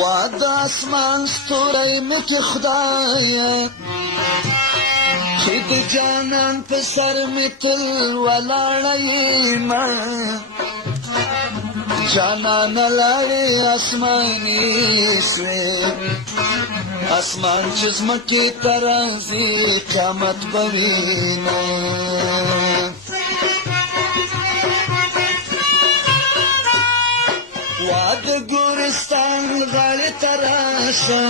وعد اسمان ستوری می که خدایا چې د جانان په سر می تل ولاړه یما جانان لاړې اسماني سوې اسمان چې زمکې ته راځي قیامت به وینه واد ګورستان غاړې ته راشه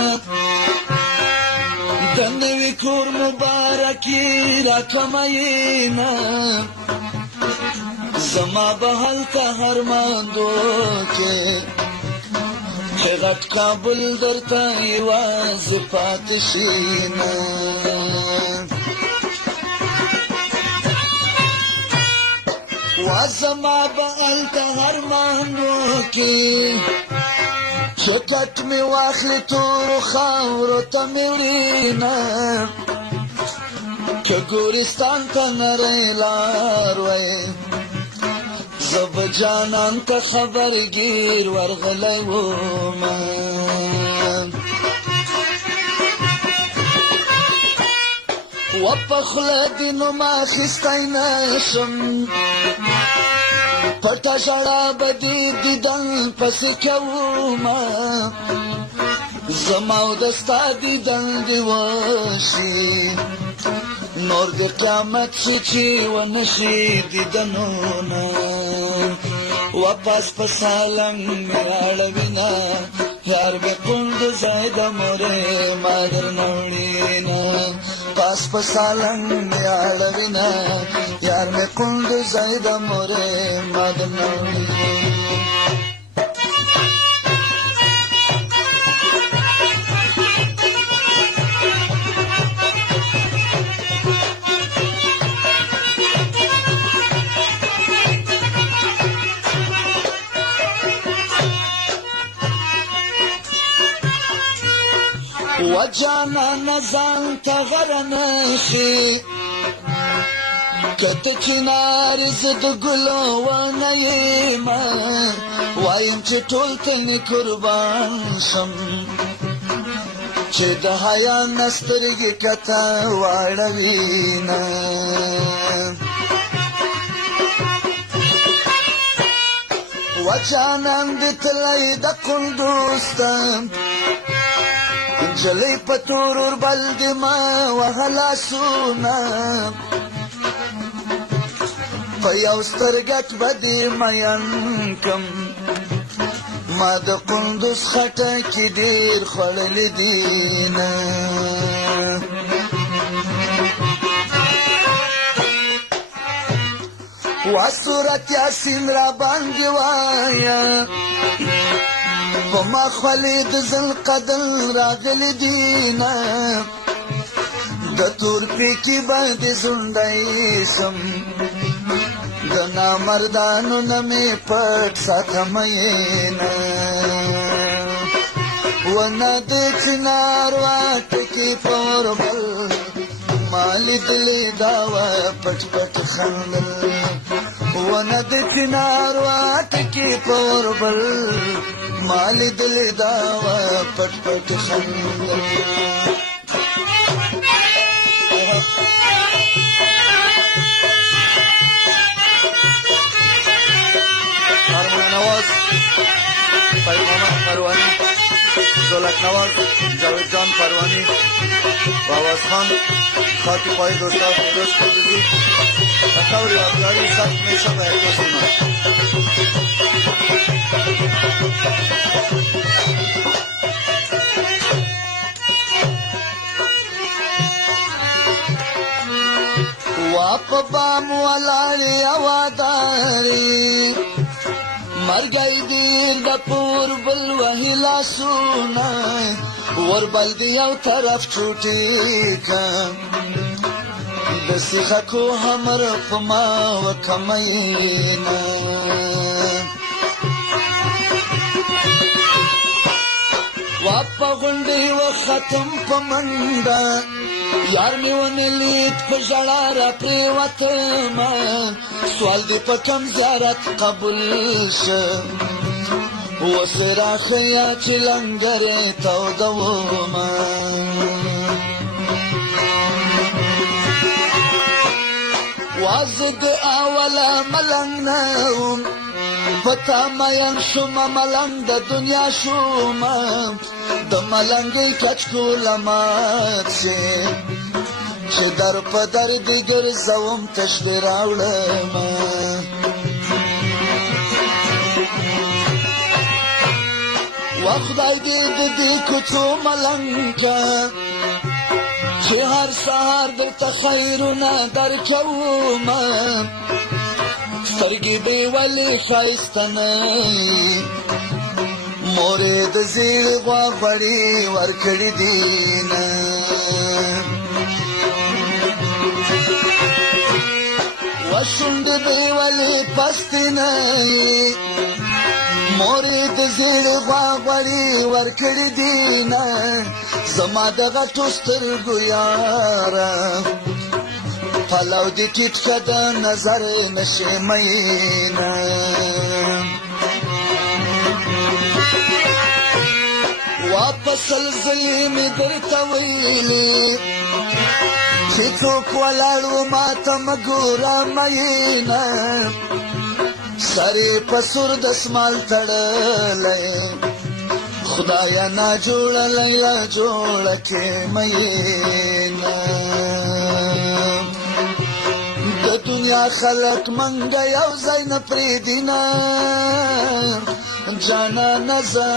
د نوي کور مبارکي راکمینه زما به هلته هرماندو کې چې غټ کابل درته یوازې پاتې شینه وزما به هلته هرماندو کې چې کټ مې واخلې تورو خاورو ته مې وړینه که ګورستان ته نری لار وی زه به جانان ته خبرګیر ورغلی ومه و په خوله دې نوم اخیستی نشم پټه ژړا به دې دیدن پسې کومه زما او د ستا دیدن دې وشي نور د قیامت شي چې ونه شي دیدنونه واپس په سالنګ مې اړوینه یار مې کونډ ځای د مورې ما درنه وړینه پاس په سالنګ مې اړوینه یار مې کونډ ځای د مورې ما درنه وړینه و جانان ځان ته غره نخي که ته چنار زه د ګلو ونه یمه وایم چې ټول ته مې قربان شم چې د حیا نه سترګې کته واړوینه و جانان دې تللی د کندوز ته جلی په تور اوربل دې ما وهلا سونه په یو سترګک به دې مین کم ما د کندوز خټکي ډېر خوړلي دینه وا سورت یاسین را باندې وایه په ما خولې د ذوالقدر راغلي دینه د تورپیکي باندې زونډی سم د نامردانو نه مې پټ ساتم یینه ونه د چنار واټکي په اوربل ما لیدلې دا وه پټ پټ خندل ونه د چنار واټکي په اوربل ما لیدلې دا وه پټ پټ خندل هارمون نواز پای محمد پروانی دولت نواز جاوید جان پروانی باواز خان خاطی پای دوستا فیروز قدوزی بطور یادگاری سخت میشه به احساس اونا واپ بام ولاړې اواداري مرګی دیر د پور بل وهي لاسونه وربل د یو طرف چوټي که د سیخکو همر په ما وکمینه واپ غونډې و ختم په منډه یار مې ونه لید په ژړا را پرېوتمه سوال دې په کم زیارت قبول شه وسرا خیا چې لنګرې تودوما وازد اوله ملنګ نوم پتا مین شوم ملنګ د دنیا شوم د ملنګې کچکول مات شي چې در په در دې ګرځوم تش دې راوړم وخدای دې د دې کوڅو ملنګ چې هر سهار درته خیرونه درکوم سترګې دې ولې ښایسته نه مورې د زیړ غوا غوړي ورکړي دینه وشونډې دې ولې پستې نه مورې د زیړ غوا غوړي ورکړي دینه زما د غټو سترګو یاره پلو دې ټیټ که د نظر نشې مینه واپس زلزلې مې درته ویلې چې څوک ولاړ و ماته مه ګوره مینه سر یې په سور دسمال تړلی خدایه ناجوړه لیلا جوړه کې مینه د دنیا خلک منګه یو ځای نه پرېږدي جانانه زه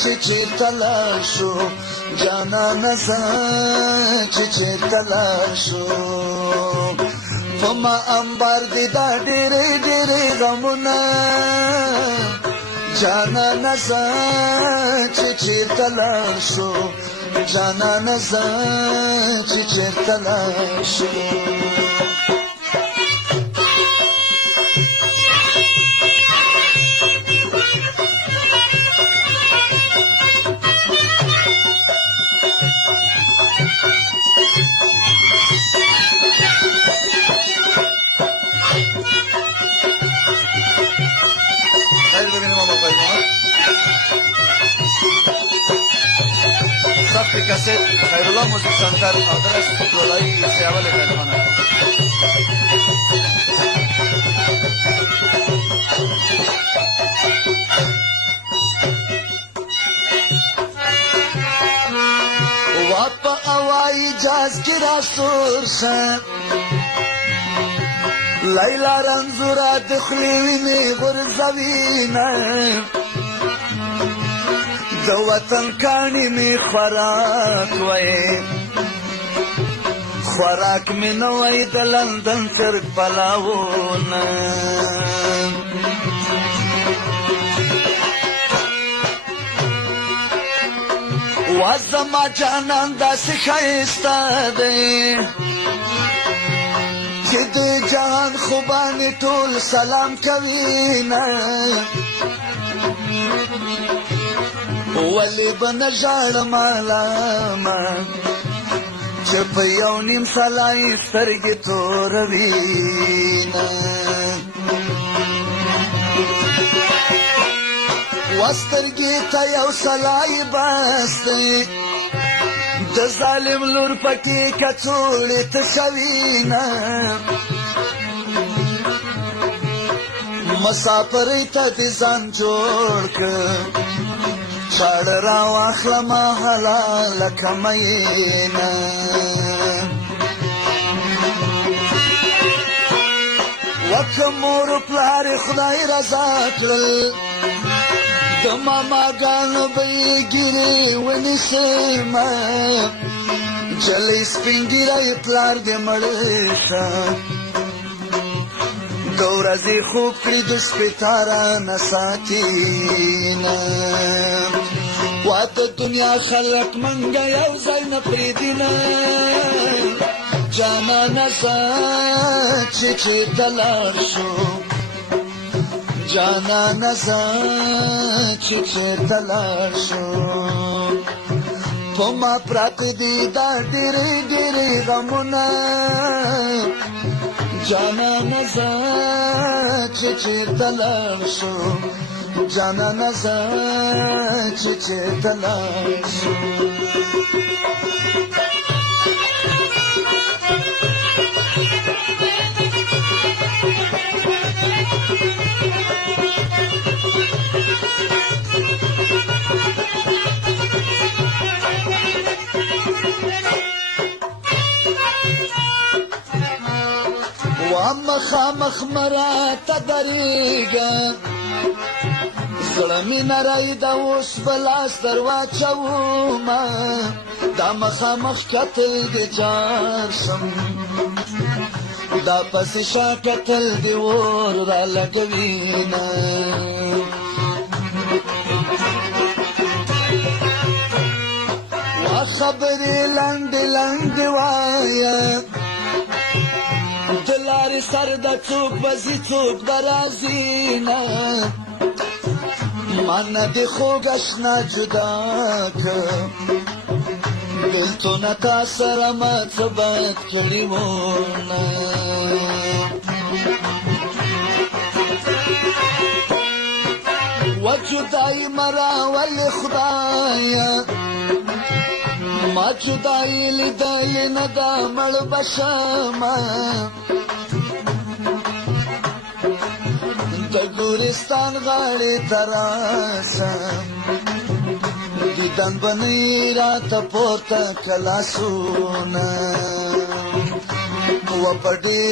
چې چېرته لاړ شو جانانه زه چې چېرته لاړ شو په ما انبار دي دا ډېرې ډېرې غمونه جانانه زه چې چېرته لاړ شو جانانه زه چې چېرته لاړ شو Safri Cassette, Khairullah Music Center, adres Golai Seavale Telefona. Wapa awai jaz ki rasur sa Laila ranzura dikhli vini gurzavina د وطن کاڼي مې خوراک وای خوراک مې نه وای د لندن سرک پلاونه وا زما جانان داسې ښایسته دی چې د جهان خوبانې ټول سلام کوي نه ولی بن ژاړم علامه چې په یو نیم سلای سترګې توروینه وسترګې ته یو سلای بس دی د ظالم لور پکې کڅوړې تشوینه مسافرۍ ته دې ځان جوړ کړ چاړه راواخلم حلاله مینه وکه مور پلار خدای رضا کړل د ماماګانو به یې ګیرې ونیسمه جلی سپین ګیری پلار دې مړ شه د ورځې خوب کړي د شپې تاره نه ساتینه وا د دنیا خلک منګه یو ځای نه پرېږدي نه جانانه زه چې چېرته لاړ شو جانانه زه چې چېرته لاړ شو په ما پراته دي دا ډېرې ډېرې غمونه جانانه زه چې چېرته لاړ شو جانانه زه چې چېرته لاړ شم مخامخ مراته درېږه زړه مې نری ده اوس به لاس در واچومه دا مخامخ کتل دې جار شم دا پسې شا کتل دې اور رالګوینه وا خبرې لنډې لنډې وایه د لارې سر د څوک به ځي څوک به راځي نه ما نه دې خوږ اشنا جدا که بېلتونه تا سره ما څه بد کړي وو نه و جدایي مه راولې خدایه ما جدایي لیدلې نه ده مړ به شمه د ګورستان غاړې ته راسم دیدن به نه یې راته پورته که لاسونه و په ډېر